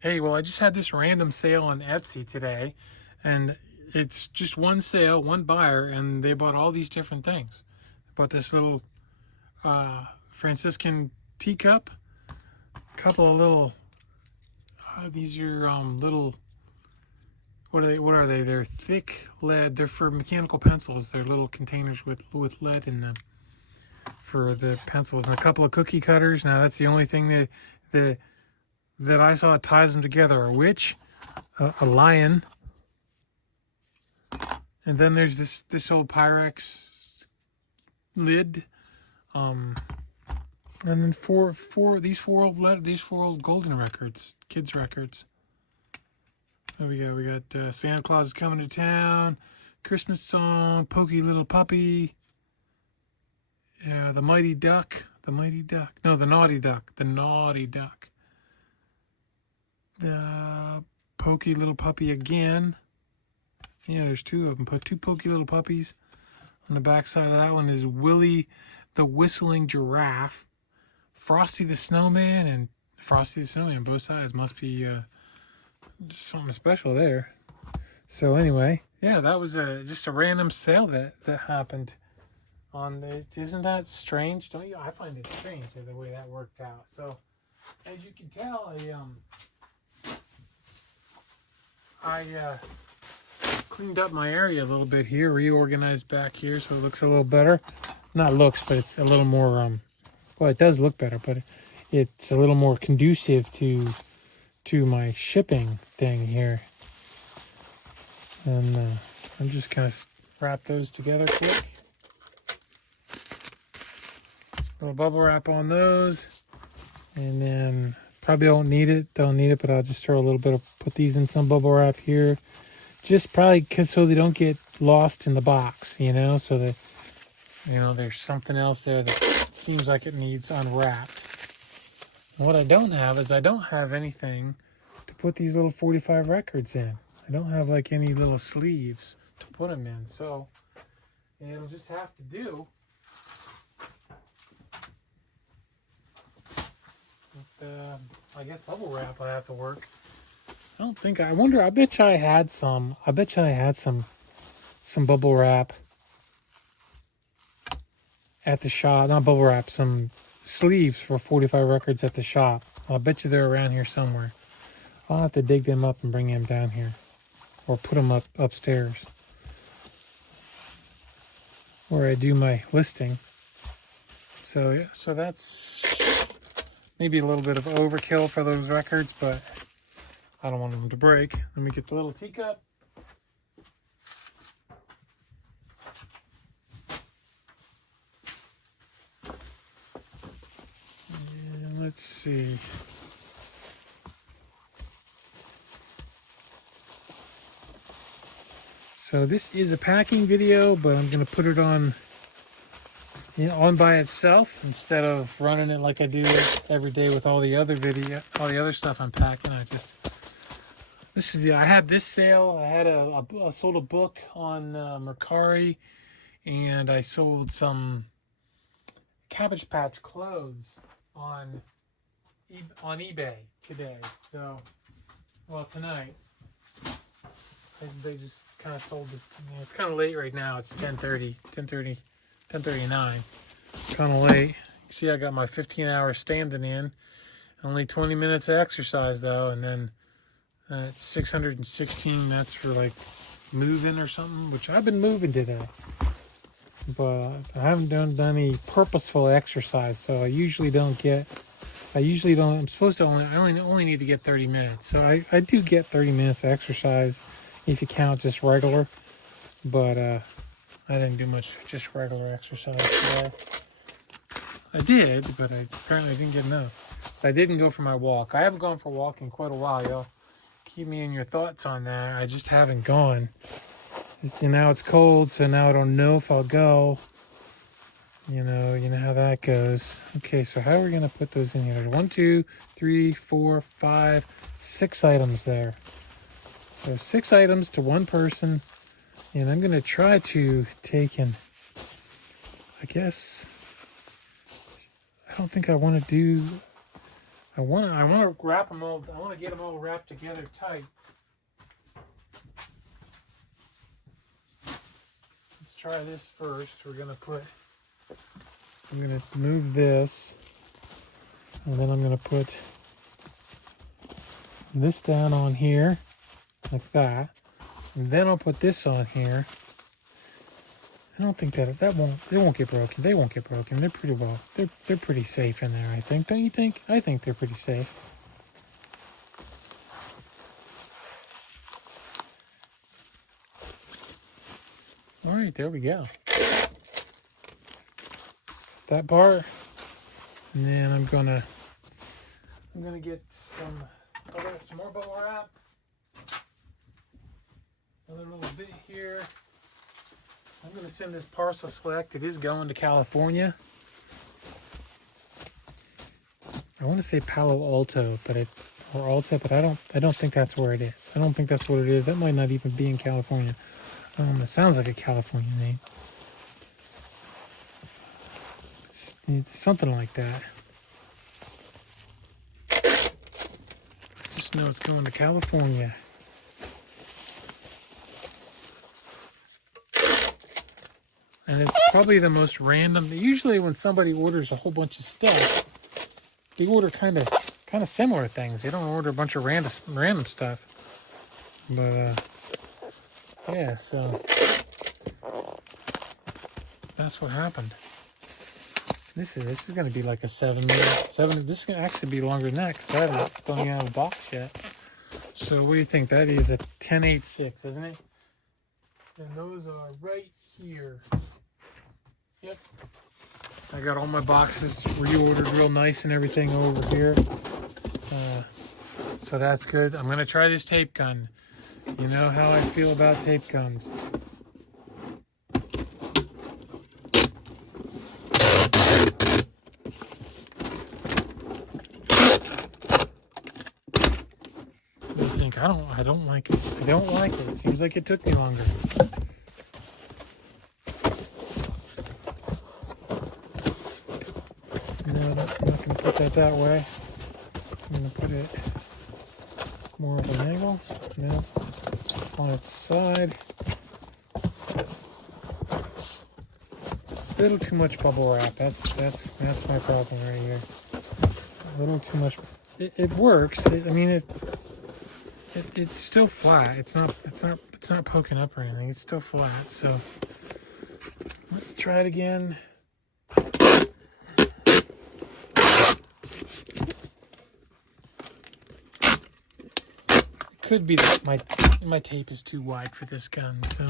Hey, well, I just had this random sale on Etsy today, and it's just one sale, one buyer, and they bought all these different things. They bought this little Franciscan teacup, a couple of little, these are little, what are they? What are they? They're thick lead. They're for mechanical pencils. They're little containers with lead in them for the pencils, and a couple of cookie cutters. Now that's the only thing that that I saw ties them together. A witch, a lion. And then there's this old Pyrex lid, um, and then these four old golden records, kids records. There we go. We got Santa Claus is Coming to Town, Christmas Song, Pokey Little Puppy, the Mighty Duck, no, the Naughty Duck, the Pokey Little Puppy again. Yeah, there's two of them. Put two Pokey Little Puppies. On the back side of that one is Willie the Whistling Giraffe, Frosty the Snowman, and Frosty the Snowman. Both sides must be just something special there. So anyway, yeah, that was just a random sale that happened on the. Isn't that strange? Don't you? I find it strange the way that worked out. So as you can tell, I cleaned up my area a little bit here, reorganized back here so it looks a little better. Not looks, but it's a little more, well, it does look better, but it's a little more conducive to my shipping thing here. And I'm just kind of wrap those together quick. Little bubble wrap on those. And then probably don't need it, but I'll just throw a little bit put these in some bubble wrap here. Just probably so they don't get lost in the box, so that, there's something else there that seems like it needs unwrapped. And what I don't have is I don't have anything to put these little 45 records in. I don't have like any little sleeves to put them in. So it'll just have to do. With, I guess bubble wrap will have to work. I wonder, I bet you I had some bubble wrap at the shop. Not bubble wrap, some sleeves for 45 records at the shop. I'll bet you they're around here somewhere. I'll have to dig them up and bring them down here. Or put them upstairs. Where I do my listing. So that's maybe a little bit of overkill for those records, but I don't want them to break. Let me get the little teacup. And let's see. So this is a packing video, but I'm going to put it on by itself instead of running it like I do every day with all the other stuff I'm packing. I had this sale. I sold a book on Mercari, and I sold some Cabbage Patch clothes on eBay today. So, tonight. They just kind of sold this. It's kind of late right now. It's 10:39. Kind of late. See, I got my 15 hours standing in. Only 20 minutes of exercise though, and then it's 616. That's for like moving or something, which I've been moving today. But I haven't done any purposeful exercise, so I usually don't. I'm supposed to I only need to get 30 minutes. So I do get 30 minutes of exercise if you count just regular. But I didn't do much just regular exercise today. I did, but I apparently didn't get enough. I didn't go for my walk. I haven't gone for a walk in quite a while, y'all. Keep me in your thoughts on that. I just haven't gone. Now it's cold, so now I don't know if I'll go. You know how that goes. Okay, so how are we gonna put those in here? 1, 2, 3, 4, 5, 6 items there. So 6 items to one person, and I'm gonna try to take in. I guess I don't think I want to do. I want to wrap them all. I want to get them all wrapped together tight. Let's try this first. I'm gonna move this, and then I'm gonna put this down on here like that, and then I'll put this on here. I don't think they won't get broken. They won't get broken. They're pretty well. They're pretty safe in there, I think. Don't you think? I think they're pretty safe. All right, there we go. That part, and then I'm gonna get some more bubble wrap. Another little bit here. I'm going to send this parcel select. It is going to California. I want to say Palo Alto, but I don't think that's where it is. I don't think that's what it is. That might not even be in California. It sounds like a California name. It's something like that. I just know it's going to California. And it's probably the most random. Usually when somebody orders a whole bunch of stuff, they order kind of similar things. They don't order a bunch of random stuff. But yeah, so that's what happened. This is going to be like a 7 minute. This is going to actually be longer than that because I don't even have a box yet. So what do you think? That is a 10.86, isn't it? And those are right here. Yep. I got all my boxes reordered real nice and everything over here. So that's good. I'm going to try this tape gun. You know how I feel about tape guns. What do you think? I don't like it. I don't like it. It seems like it took me longer. I'm not going to put that way. I'm going to put it more of an angle. No, on its side. A little too much bubble wrap. That's my problem right here. A little too much. It works. It's still flat. It's not poking up or anything. It's still flat. So let's try it again. Could be that my tape is too wide for this gun, so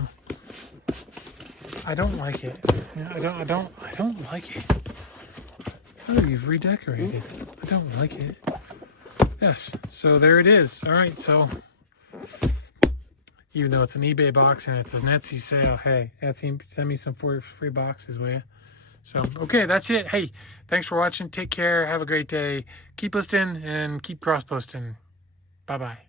I don't like it. I don't like it. Oh, you've redecorated. I don't like it. Yes, so there it is. All right, so even though it's an eBay box and it's an Etsy sale, hey, Etsy, send me some free boxes, will you? So, okay, that's it. Hey, thanks for watching. Take care. Have a great day. Keep listening and keep cross-posting. Bye-bye.